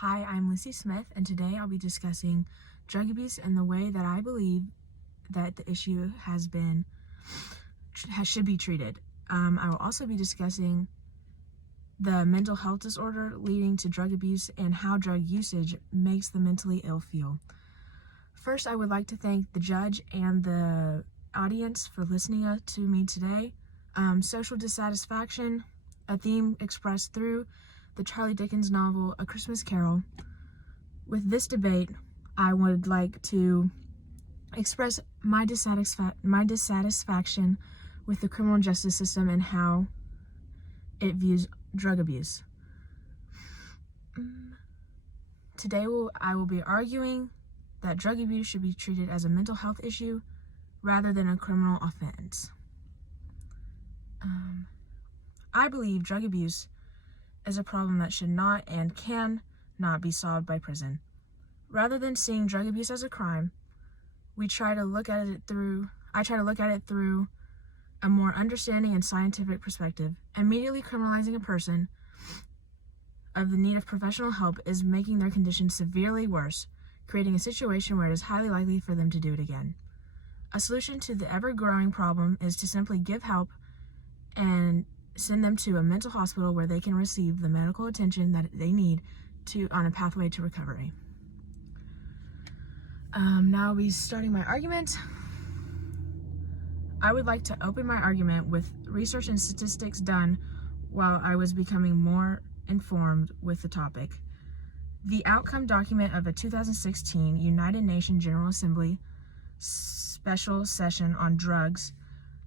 Hi, I'm Lucy Smith, and today I'll be discussing drug abuse and the way that I believe that the issue should be treated. I will also be discussing the mental health disorder leading to drug abuse and how drug usage makes the mentally ill feel. First, I would like to thank the judge and the audience for listening to me today. Social dissatisfaction, a theme expressed through the Charlie Dickens novel A Christmas Carol. With this debate, I would like to express my dissatisfaction with the criminal justice system and how it views drug abuse. Today I will be arguing that drug abuse should be treated as a mental health issue rather than a criminal offense. I believe drug abuse is a problem that should not and can not be solved by prison. Rather than seeing drug abuse as a crime, I try to look at it through a more understanding and scientific perspective. Immediately criminalizing a person of the need of professional help is making their condition severely worse, creating a situation where it is highly likely for them to do it again. A solution to the ever-growing problem is to simply give help and send them to a mental hospital where they can receive the medical attention that they need on a pathway to recovery. Now I'll be starting my argument. I would like to open my argument with research and statistics done while I was becoming more informed with the topic. The outcome document of a 2016 United Nations General Assembly special session on drugs,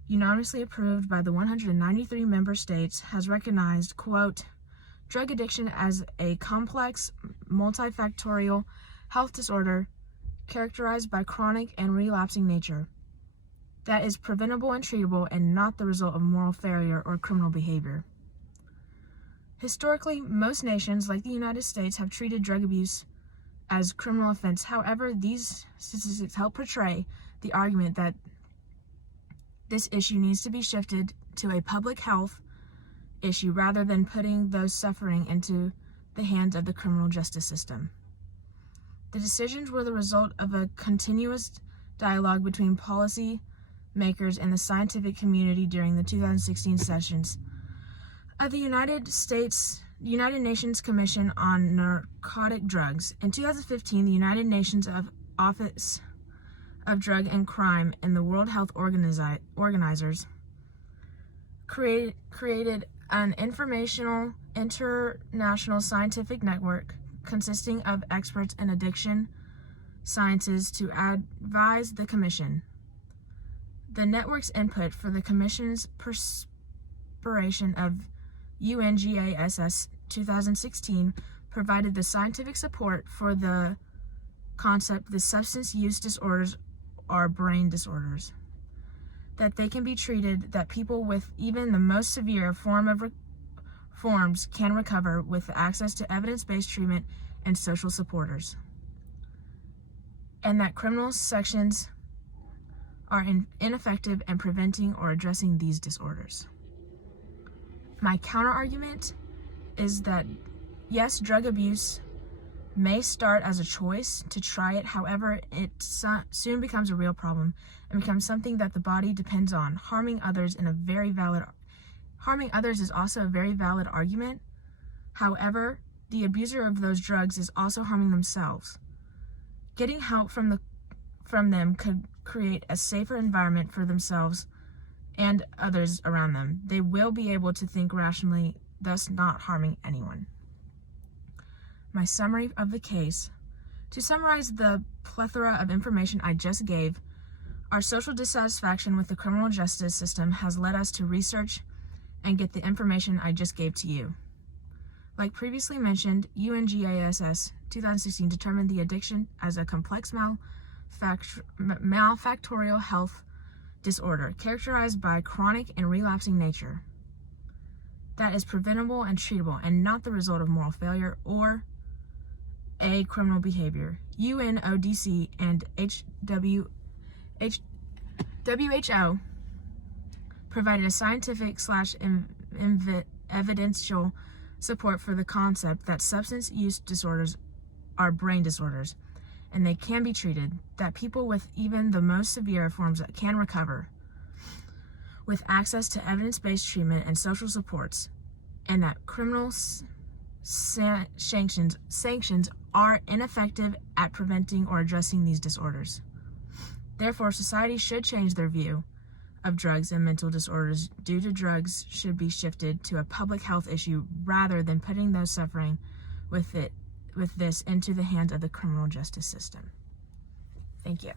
unanimously approved by the 193 member states, has recognized, quote, drug addiction as a complex, multifactorial health disorder characterized by chronic and relapsing nature that is preventable and treatable and not the result of moral failure or criminal behavior. Historically, most nations, like the United States, have treated drug abuse as criminal offense. However, these statistics help portray the argument that this issue needs to be shifted to a public health issue rather than putting those suffering into the hands of the criminal justice system. The decisions were the result of a continuous dialogue between policy makers and the scientific community during the 2016 sessions of the United Nations Commission on Narcotic Drugs. In 2015, the United Nations Office of Drug and Crime and the World Health Organizers created an informational international scientific network consisting of experts in addiction sciences to advise the Commission. The network's input for the Commission's preparation of UNGASS 2016 provided the scientific support for the concept that substance use disorders are brain disorders, that they can be treated, that people with even the most severe forms can recover with access to evidence-based treatment and social supporters, and that criminal sections are ineffective in preventing or addressing these disorders. My counter-argument is that, yes, drug abuse may start as a choice to try it. However, it soon becomes a real problem and becomes something that the body depends on. Harming others is also a very valid argument. However, the abuser of those drugs is also harming themselves. Getting help from them could create a safer environment for themselves and others around them. They will be able to think rationally, thus not harming anyone. My summary of the case. To summarize the plethora of information I just gave, our social dissatisfaction with the criminal justice system has led us to research and get the information I just gave to you. Like previously mentioned, UNGASS 2016 determined the addiction as a complex multifactorial health disorder characterized by chronic and relapsing nature that is preventable and treatable and not the result of moral failure or a criminal behavior. UNODC and WHO provided a scientific / evidential support for the concept that substance use disorders are brain disorders, and they can be treated, that people with even the most severe forms can recover with access to evidence-based treatment and social supports, and that criminal sanctions are ineffective at preventing or addressing these disorders. Therefore, society should change their view of drugs and mental disorders due to drugs should be shifted to a public health issue rather than putting those suffering with this into the hands of the criminal justice system. Thank you.